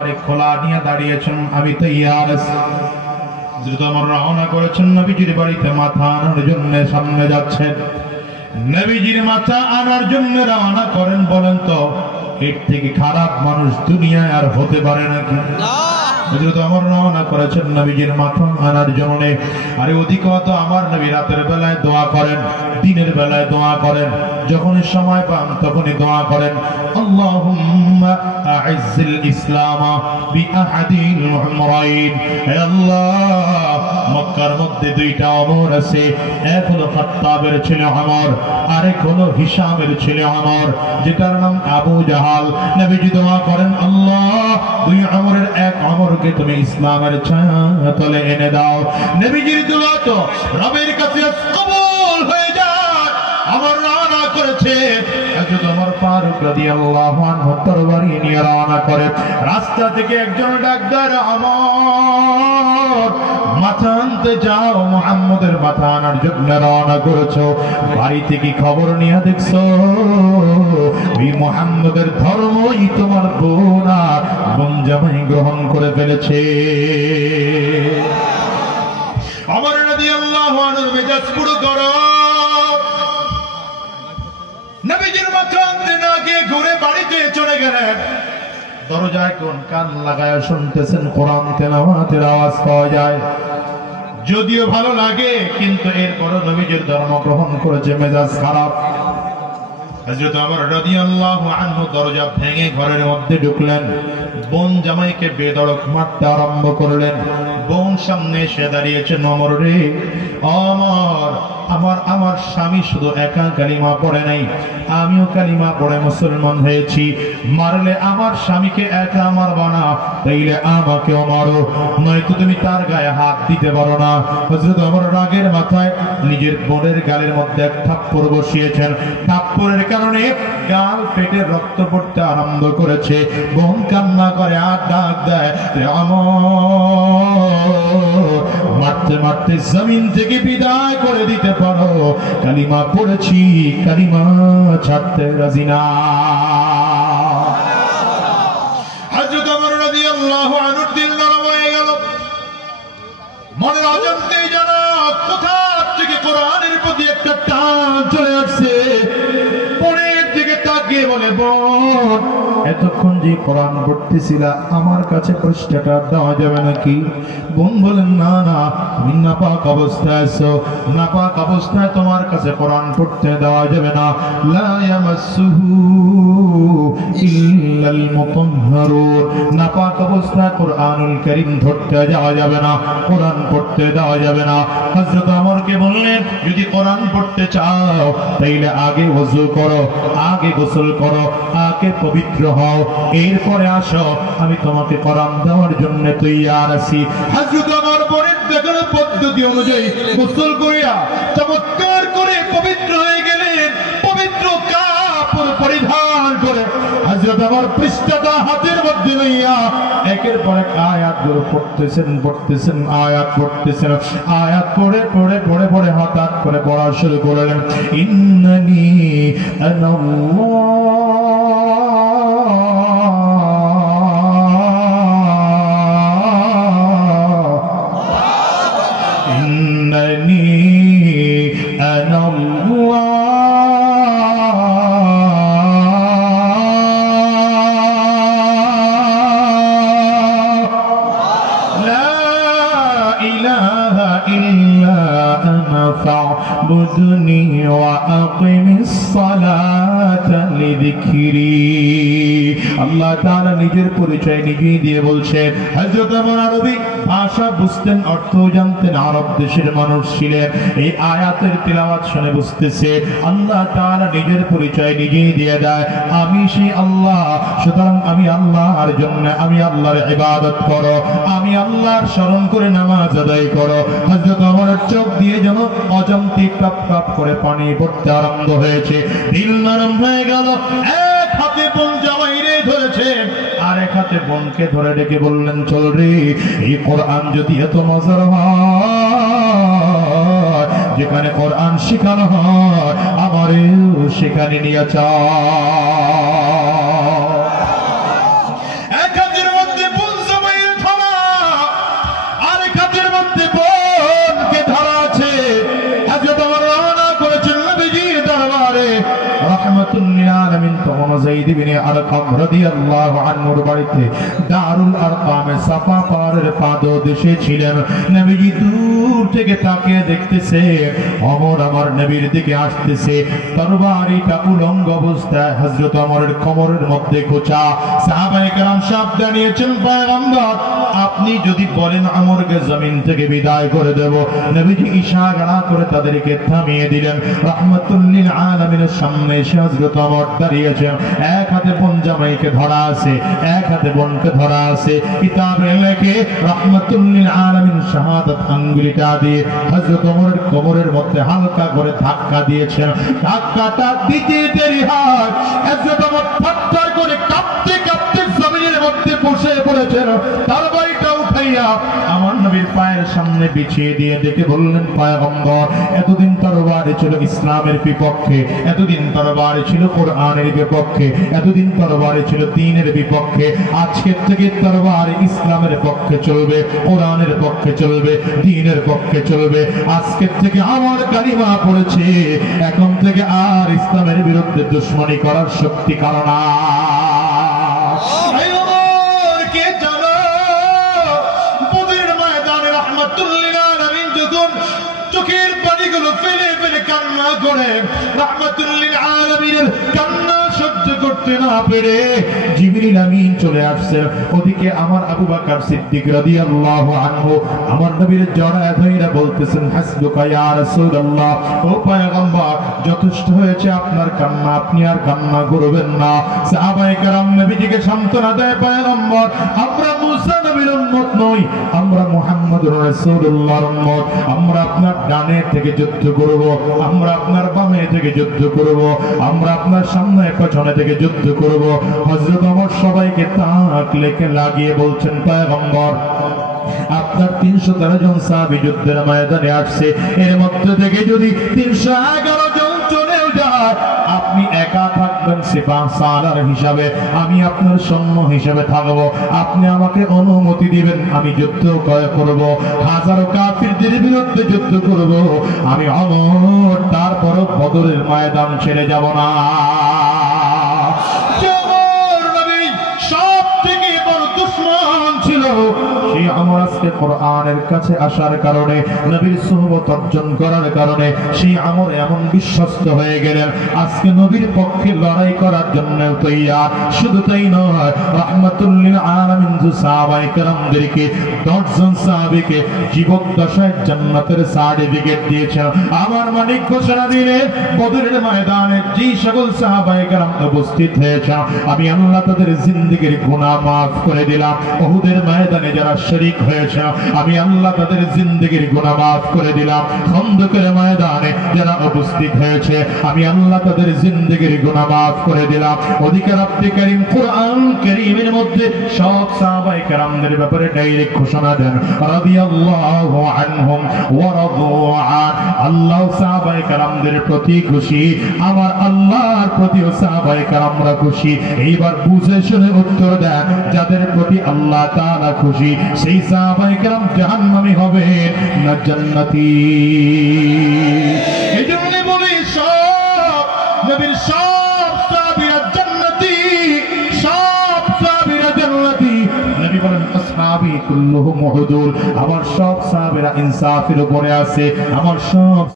খোলা নিয়ে দাঁড়িয়েছেন, আমি তৈয়ার আছি। দ্রুত আমার রওনা করেছেন নবীজির বাড়িতে মাথা আনার জন্য সামনে যাচ্ছেন। নবীজির মাথা আনার জন্য রওনা করেন। বলেন তো এর থেকে খারাপ মানুষ দুনিয়ায় আর হতে পারে নাকি? দ্রুত আমার রওনা করেছেন নবীজির মাথা আনার জন্য। আরে অধিকত আমার নবী রাতের বেলায় দোয়া করেন, দিনের বেলায় দোয়া করেন, যখন সময় পান তখনই দোয়া করেন। আল্লাহুম্মা আ'ইজ্জিল ইসলাম বিআহাদিল উমরাইন। হে আল্লাহ, মক্কার মধ্যে দুইটা ওমর আছে, এক হলো খাত্তাবের ছেলে ওমর, আরেক হলো হিশামের ছেলে ওমর, যেটার নাম আবু জাহাল। নবীজি দোয়া করেন, আল্লাহ দুই ওমরের এক ওমরকে তুমি ইসলামের ছায়াতলে এনে দাও। নবীজির দোয়া তো রবের কাছে কবুল হয়ে যায়। আমার রওনা করেছে হযরত ওমর ফারুক রাদিয়াল্লাহু আনহু তরবারি নিয়ে রওনা করে। রাস্তা থেকে একজন ডাকদার, ওমর মাথা আনতে যাও, মুহাম্মদের মাথা আনার জন্য রওনা করেছো। বাড়ি থেকে খবর নিয়ে দেখছো ওই মুহাম্মদের ধর্মই তোমার বোন আর বোন জামাই গ্রহণ করে ফেলেছে। ওমর রাদিয়াল্লাহু আনহুর মেজাজ পুরো গরম। নবীজির মাথা আনতে না গিয়ে ঘুরে বাড়িতে চলে গেলেন। দরজায় কোন কান লাগায় শুনতেছেন কোরআন তেলাওয়াতের আওয়াজ পাওয়া যায়। যদিও ভালো লাগে, কিন্তু এরপরও নবীজির ধর্ম গ্রহণ করেছে, মেজাজ খারাপ। হযরত ওমর রাদিয়াল্লাহু আনহু দরজা ভেঙে ঘরের মধ্যে ঢুকলেন। বোন জামাইকে বেধড়ক মারতে আরম্ভ করলেন। বোন সামনে এসে দাঁড়িয়েছেন, ওমর রে ওমর, আমার স্বামী শুধু একা কালিমা পড়ে নাই, আমিও কালিমা পড়ে মুসলমান হয়েছি। মারলে আমার স্বামীকে একা মারবা না, তাইলে আমাকেও মারো, নয়তো তুমি তার গায়ে হাত দিতে পারো না। হযরত ওমর রাগের মাথায় নিজের বোনের গালের মধ্যে এক থাপ্পড় বসিয়েছেন। থাপ্পড়ের কারণে গাল ফেটে রক্ত পড়তে আরম্ভ করেছে। বোন কান্না করে আর ডাক দেয়, মারতে মারতে জমিন থেকে বিদায় করে দিতে পারো, কালিমা পড়েছি, কালিমা ছাড়তে রাজি না। হযরত ওমর রাদিয়াল্লাহু আনহু দিল নরম হয়ে গেল। মনের অজান্তেই যেন কোথা থেকে কোরআনের প্রতি একটা টান চলে আসছে। বোনের দিকে তাকিয়ে বলে, বোন এতক্ষণ যে কোরআন পড়তেছিলা, আমার কাছে পৃষ্ঠাটা দেওয়া যাবে নাকি? বোন বলেন, না না, তুমি নাপাক অবস্থায় আছো, নাপাক অবস্থায় তোমার কাছে কোরআন পড়তে দেওয়া যাবে না। লা ইয়ামাসসুহু ইল্লাল মুতাহহারুন। নাপাক অবস্থায় কোরআনুল কারীম ধরতে যাওয়া যাবে না, কোরআন পড়তে দেওয়া যাবে না। হযরত ওমরকে বললেন, যদি কোরআন পড়তে চাও তাইলে আগে ওযু করো, আগে গোসল করো, আগে পবিত্র হও, এরপরে আসো, আমি তোমাকে কোরআন দেওয়ার জন্য তৈয়ার আছি। হযরত ওমর পরের দেখানো পদ্ধতি অনুযায়ী গোসল করিয়া চমৎকার করে পবিত্র হয়ে গেলেন। পবিত্র কাপড় পরিধান করে হযরত ওমর পৃষ্ঠাটা হাতের মধ্যে লইয়া একের পর এক আয়াতগুলো পড়তেছেন, আয়াত পড়তেছেন, আয়াত পড়ে পড়ে পড়ে পড়ে হঠাৎ করে পড়া শুরু করলেন। ইন্নানি আনাল্লাহ, فاعبدني وأقم الصلاة لذكري। আল্লাহ তাআলা নিজের পরিচয় নিজেই দিয়ে বলছেন। হযরত ওমর আরবি ভাষা বুঝতেন, অর্থ জানতেন, আরব দেশের মানুষ ছিলেন। এই আয়াতের তিলাওয়াত শুনে বুঝতেছে আল্লাহ তাআলা নিজের পরিচয় নিজেই দিয়ে দেয়, আমি সেই আল্লাহ। সুতরাং আমি আল্লাহর জন্য, আমি আল্লাহর ইবাদত করো, আমি আল্লাহর স্মরণ করে নামাজ আদায় করো। হযরত ওমরের চোখ দিয়ে যেন অজান্তে টপ টপ করে পানি পড়তে আরম্ভ হয়েছে। দিল নরম হয়ে গেল। এক হাতে বোন জামাইরে ধরেছেন, আর এক হাতে বোনকে ধরে ডেকে বললেন, চল রে, এই কোরআন যদি এত মজার হয়, যেখানে কোরআন শেখানো হয়, আমারেও সেখানে নিয়ে চল। এক হাতের মধ্যে যায়েদ ইবনে আরকাম রাদিয়াল্লাহু আনহুর বাড়িতে দারুল আরকামে সাফা পাহাড়ের পাদদেশে ছিলেন। নবীজি দূর থেকে তাকিয়ে দেখতেছে, ওমর আমার নবীর দিকে আসতেছে, তরবারিটা উলঙ্গ অবস্থায় হযরত ওমরের কোমরের মধ্যে গোছা। সাহাবায়ে কেরাম সাবধান নিয়েছেন, পয়গম্বর আপনি যদি বলেন ওমরকে জমিন থেকে বিদায় করে দেব। নবীজি ইশারা করে তাদেরকে থামিয়ে দিলেন। রাহমাতুল লিল আলামিনের সামনে এসে হযরত ওমর দাঁড়িয়েছেন, এক হাতে বোন জামাইকে ধরা আছে, এক হাতে বোনকে ধরা আছে। কিতাবে লেখে রাহমাতুল লিল আলামিন শাহাদাত আঙ্গুলিটা দিয়ে হযরত ওমরের কোমরের মধ্যে হালকা করে ধাক্কা দিয়েছেন। ধাক্কাটা দিতে দেরি হয়, হযরত ওমর থরথর করে কাঁপতে কাঁপতে জমিনের মধ্যে বসে পড়েছেন। তার বাড়িটা উঠাইয়া আমার নবীর পায়ের সামনে বিছিয়ে দিয়ে দেখে বললেন, পয়গম্বর এতদিন তরবারি ছিল ইসলামের বিপক্ষে, এতদিন তরবারি ছিল কোরআনের বিপক্ষে, এতদিন তরবারি ছিল দ্বীনের বিপক্ষে, আজকের থেকে তরবারি ইসলামের পক্ষে চলবে, কোরআনের পক্ষে চলবে, দ্বীনের পক্ষে চলবে। আজকের থেকে আমার কালিমা পড়েছে, এখন থেকে আর ইসলামের বিরুদ্ধে দুশমনি করার শক্তি কারো না। চোখের পানিগুলো ফেলে ফেলে কান্না করে, রাহমাতুল লিল আলামিনের কান্না সহ্য করতে না পেরে জিবরিল আমিন চলে আসছে। ওদিকে আমার আবু বকর সিদ্দিক রাদিয়াল্লাহু আনহু আমার নবীর জড়ায় ধরে বলতেছেন, হাসবুকা ইয়া রাসূলুল্লাহ, ও পয়গম্বর যথেষ্ট হয়েছে আপনার কান্না, আপনি আর কান্না করবেন না। সাহাবায়ে কেরাম নবীজিকে সান্ত্বনা দেয়, পয়গম্বর আমরা মুসা নবীর উম্মত নই, আমরা মুহাম্মদুর রাসূলুল্লাহর উম্মত, আমরা আপনার ডানে থেকে যুদ্ধ করব, আমরা আপনার বামে থেকে যুদ্ধ করব, আমরা আপনার সামনে পেছনে থেকে যুদ্ধ করব। হযরত ওমর সবাইকে তাক লেকে লাগিয়ে বলছেন, পয়গম্বর আপনার 313 জন সাহাবী যুদ্ধের ময়দানে আসছে, এর মধ্যে থেকে যদি 311 জন চলেও যায়, আপনি একা থাকবেন সিপাহ সালার হিসাবে, আমি আপনার সৈন্য হিসাবে থাকব। আপনি আমাকে অনুমতি দিবেন, আমি যুদ্ধ করব, হাজারো কাফিরদের বিরুদ্ধে যুদ্ধ করব, আমি ওমর তারপরও বদরের ময়দান ছেড়ে যাব না। সেই আমর আজকে কোরআনের কাছে আসার কারণে, নবীর সুহবত অর্জন করার কারণে সেই আমর এমন বিশ্বস্ত হয়ে গেলেন, আজকে নবীর পক্ষে লড়াই করার জন্য তৈয়ার। শুধু তাই নয়, রাহমাতুল লিল আলামিন সাহাবায়ে কেরামদেরকে 10 জন সাহাবীকে জীবদ্দশায় জান্নাতের সার্টিফিকেট দিয়েছেন। আমার মালিক ঘোষণা দিলেন, বদরের ময়দানে যে সকল সাহাবায়ে কেরাম উপস্থিত হয়েছে, আমি আল্লাহ তাদের জিন্দেগীর গুনাহ মাফ করে দিলাম। উহুদের ময়দানে যারা শরীক হয়েছে, আমি আল্লাহ তাদের জিন্দেগীর গুনাহ মাফ করে দিলাম। খন্দকের ময়দানে যারা উপস্থিত হয়েছে, আমি আল্লাহ তাদের জিন্দেগীর গুনাহ মাফ করে দিলাম। অধিকার রব্বে কারীম কোরআন কারীমের মধ্যে সব সাহাবায়ে কেরামদের ব্যাপারে ডাইরেক্ট ঘোষণা দেন, রাদিয়াল্লাহু আনহুম ওয়া রাদু আন। আল্লাহ সাহাবায়ে কেরামদের প্রতি খুশি, আমার আল্লাহর প্রতিও সাহাবায়ে কেরামরা খুশি। এইবার বুঝে শুনে উত্তর দেন, যাদের প্রতি আল্লাহ তাআলা খুশি সেই সাহাবায়ে কেরাম জাহান্নামী হবে না জান্নাতি। এজন্য বলি সব নবীর সব সাহাবীরা জান্নাতি, সব সাহাবীরা জান্নাতি। নবী বলেন, আসহাবী কুল্লুহুম উহুদুল, আমার সব সাহাবীরা ইনসাফের উপরে আছে, আমার সব